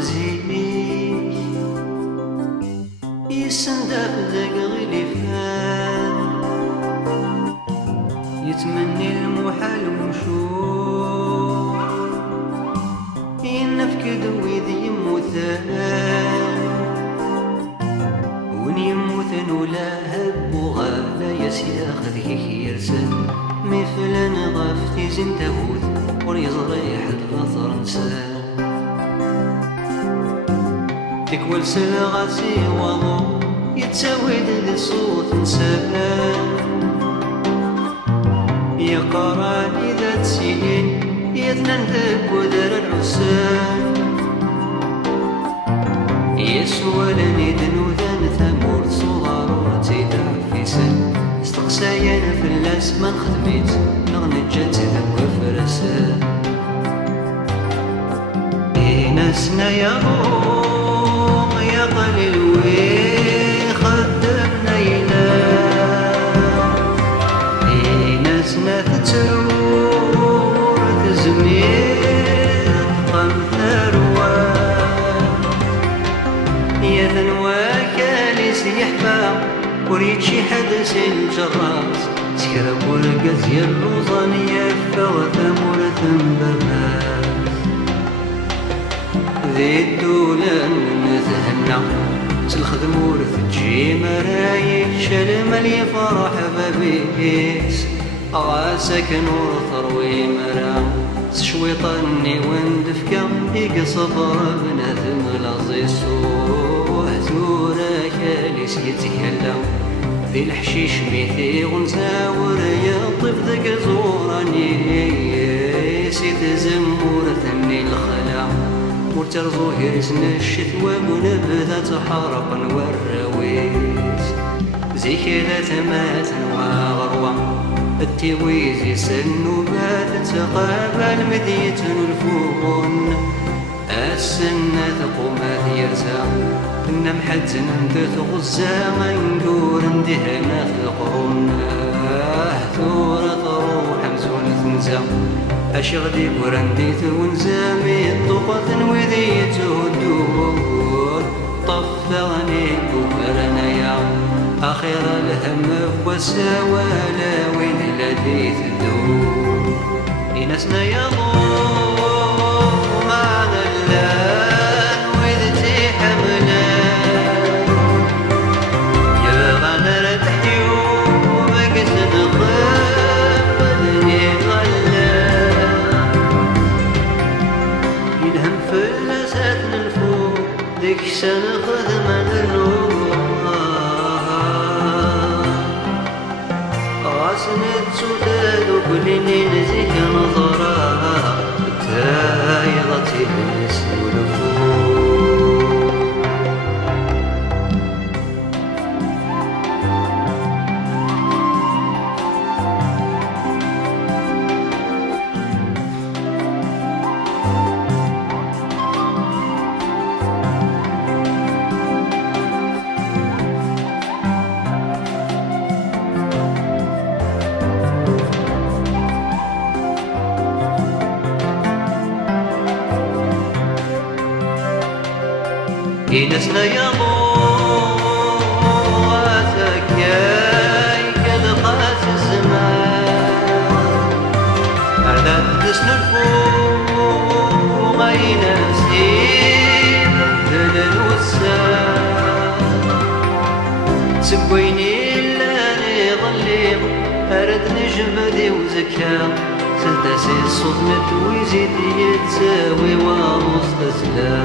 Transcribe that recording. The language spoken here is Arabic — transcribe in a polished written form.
زيك يسندف ذاك غليفان يتمني المحال ومشوق ينفكد ويد يموتان وين يموتن ولا هب وغالا يسياخذ كيك يرسل مفلان غافتي زين تفوت وريزري حد غاثر نسان تكوال سلغاسي وضو يتساويد ذي صوت نسان يقراني ذات سنين يثنن ذاك ودار العسان يسوالني دنوذان ثمور صغار ورتيدا في سن استقسايانا في اللاس ما نخدميت نغني جات ذاك فرسان ناسنا يا روم يا قليل وين خدمنا ينام ناسنا تترور تزمير قم ثروان يا ثنواك ليس يحفى وريد شي حد سين الجراس سكرب ورقز يا اللوزان يفا وثمور ثمبرناس ذي الدولان ونتهنى تلخدم ورثجي مرايك شلم لي فرح بابيس غاسكن ورثروي مرا سشويطني وندفكا يقصبر بنادم لازيسو هزورا كاليس يتكلم ذي الحشيش ميثي غنزاور يطيب ذاك زوراني سيد زمور ثمني الخلا وترزو هرسنا الشتوى ونبذا تحرق والراويس زي كذا تمات وغروة التويز يسنو بات تقابل مدية الفون السنة تقومات يرزا كنا محزن ذات غزا منقور اندهنا في القرون ثورة روح مزون ثنزا أشغدي برندي ونزامي الطوقة وذي تهدور طفغني بوكرنايا أخير الهم والسوالا وين الذي تدور إنسنا يضور معنا اللان وذ تحملان يبغى نرتحيو بقس نخاف ذي غلان يلهم فلساتنا الفوق ذيك سنخذ من النور غاسنت سوداد وكلني نزيك نظرها تايضتي السلفون إنسنا يا ضواتك ياي كدقات الزمان أردت تسن الفوق غين سيد دلل والسان سبويني لاني ظليم أرد نجمدي وزكا سلتاسي الصوت متويزيد يتساوي ومستسلام